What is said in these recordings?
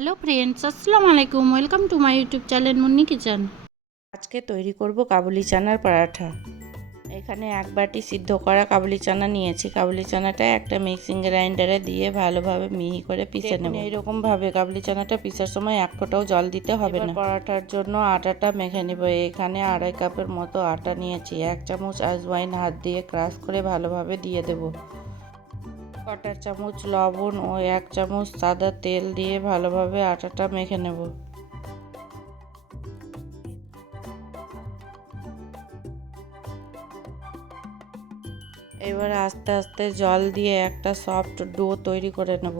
Hello friends, আসসালামু আলাইকুম। Welcome to my YouTube channel Munni kitchen. আজকে তৈরি করব কাবুলি চানার পরাঠা। এখানে এক বাটি সিদ্ধ করা কাবুলি চানা নিয়েছি। কাবুলি চানাটা একটা মিক্সিং গ্রাইন্ডারে দিয়ে ভালোভাবে মিহি করে পিষে নেব। এইরকম ভাবে কাবুলি চানাটা পিষার সময় এক ফোঁটাও জল দিতে হবে না। পরাঠার জন্য আটাটা মেখে নেব। এখানে 2.5 কাপের মতো আটা নিয়েছি। 1 চামচ আজওয়াইন হাত দিয়ে ক্রাশ করে ভালোভাবে দিয়ে দেব। 1/4 চামচ লবণ ও 1 চামচ সাদা তেল দিয়ে ভালোভাবে আটাটা মেখে নেব। এবার আস্তে আস্তে জল দিয়ে একটা সফট ডো তৈরি করে নেব।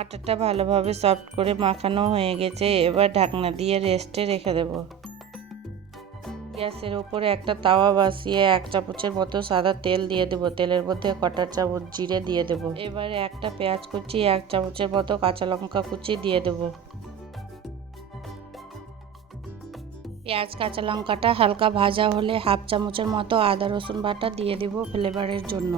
আটাটা ভালোভাবে সফট করে মাখানো হয়ে গেছে। এবার ঢাকনা দিয়ে রেস্টে রেখে দেব। গ্যাসের উপরে একটা তাওয়া বসিয়ে 1 চামচের মতো সাদা তেল দিয়ে দেব। তেলের মধ্যে 1/4 চামচ জিরে দিয়ে দেব। এবারে একটা পেঁয়াজ কুচি, 1 চামচের মতো কাঁচা লঙ্কা কুচি দিয়ে দেব। পেঁয়াজ কাঁচা লঙ্কাটা হালকা ভাজা হলে 1/2 চামচের মতো আদা রসুন বাটা দিয়ে দেব ফ্লেভারের জন্য।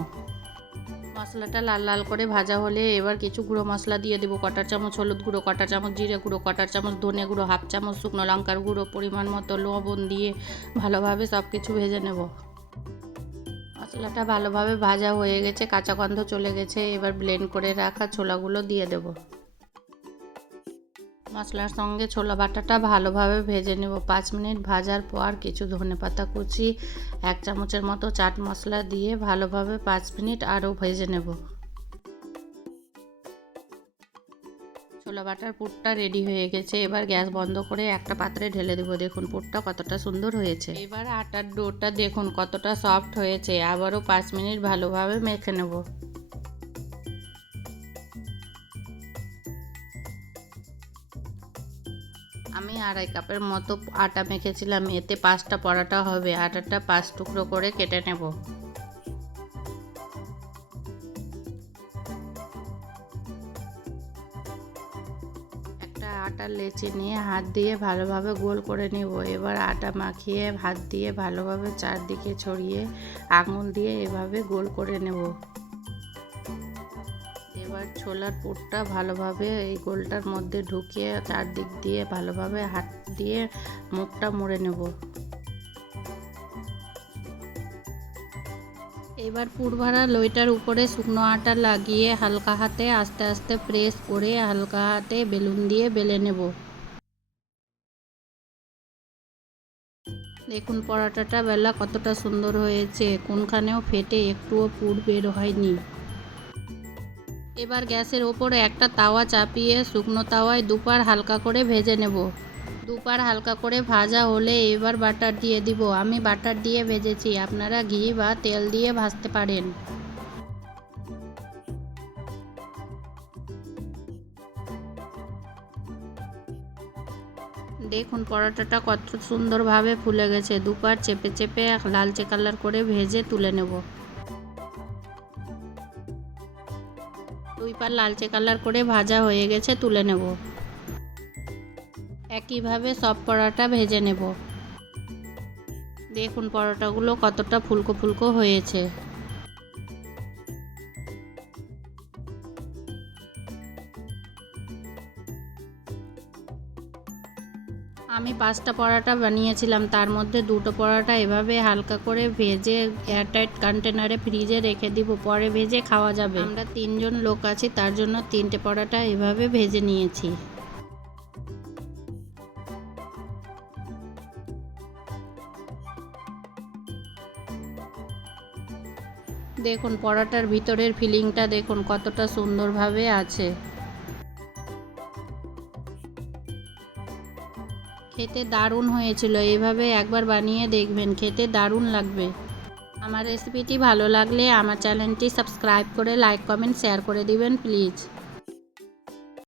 মশলাটা লাল লাল করে ভাজা হলে এবার কিছু গুঁড়ো মশলা দিয়ে দেবো। 1/4 চামচ হলুদ গুঁড়ো, 1/4 চামচ জিরে গুঁড়ো, 1/4 চামচ ধনে গুঁড়ো, 1/2 চামচ শুকনো লঙ্কার গুঁড়ো, পরিমাণ মতো লবণ দিয়ে ভালোভাবে সব কিছু ভেজে নেব। মশলাটা ভালোভাবে ভাজা হয়ে গেছে, কাঁচা গন্ধ চলে গেছে। এবার ব্লেন্ড করে রাখা ছোলাগুলো দিয়ে দেব। মশলার সঙ্গে ছোলা বাটাটা ভালোভাবে ভেজে নেব। 5 মিনিট ভাজার পর কিছু ধনেপাতা কুচি, 1 চামচের মতো চাট মশলা দিয়ে ভালোভাবে 5 মিনিট আরও ভেজে নেব। ছোলা বাটার পুরটা রেডি হয়ে গেছে। এবার গ্যাস বন্ধ করে একটা পাত্রে ঢেলে দেবো। দেখুন পুরটা কতটা সুন্দর হয়েছে। এবার আটার ডোটা দেখুন কতটা সফট হয়েছে। আবারও 5 মিনিট ভালোভাবে মেখে নেব। আমি 2.5 কাপের মতো আটা মেখেছিলাম। এতে 5টা পরোটা হবে। আটাটা 5 টুকরো করে কেটে নেব। একটা আটার লেচি নিয়ে হাত দিয়ে ভালোভাবে গোল করে নেব। এবার আটা মাখিয়ে হাত দিয়ে ভালোভাবে চারদিকে ছড়িয়ে আঙুল দিয়ে এভাবে গোল করে নেব। এবার ছোলার পুরটা ভালোভাবে এই গোলটার মধ্যে ঢুকিয়ে চারদিক দিয়ে ভালোভাবে হাত দিয়ে মুখটা মুড়ে নেব। এবার পুর ভরা লইটার উপরে শুকনো আটা লাগিয়ে হালকা হাতে আস্তে আস্তে প্রেস করে হালকা হাতে বেলুন দিয়ে বেলে নেব। দেখুন পরোটাটা বেলা কতটা সুন্দর হয়েছে, কোনখানেও ফেটে একটুও পুর বের হয়নি। এবার গ্যাসের ওপরে একটা তাওয়া চাপিয়ে শুকনো তাওয়ায় দুপার হালকা করে ভেজে নেব। দুপার হালকা করে ভাজা হলে এবার বাটার দিয়ে দিব। আমি বাটার দিয়ে ভেজেছি, আপনারা ঘি বা তেল দিয়ে ভাজতে পারেন। দেখুন পরোটাটা কত সুন্দরভাবে ফুলে গেছে। দুপার চেপে চেপে লালচে কালার করে ভেজে তুলে নেব। দুই পার লালচে কালার করে ভাজা হয়ে গেছে, তুলে নেব। একইভাবে সব পরোটা ভেজে নেব। দেখুন পরোটাগুলো কতটা ফুলকো ফুলকো হয়েছে। আমি 5টা পরোটা বানিয়েছিলাম, তার মধ্যে 2টো পরোটা এভাবে হালকা করে ভেজে এয়ারটাইট কন্টেনারে ফ্রিজে রেখে দিব, পরে ভেজে খাওয়া যাবে। আমরা 3 জন লোক আছি, তার জন্য 3টে পরোটা এভাবে ভেজে নিয়েছি। দেখুন পরোটার ভিতরের ফিলিংটা দেখুন কতটা সুন্দরভাবে আছে। খেতে দারুণ হয়েছিল। এইভাবে একবার বানিয়ে দেখবেন, খেতে দারুণ লাগবে। আমার রেসিপিটি ভালো লাগলে আমার চ্যানেলটি সাবস্ক্রাইব করে লাইক কমেন্ট শেয়ার করে দিবেন প্লিজ।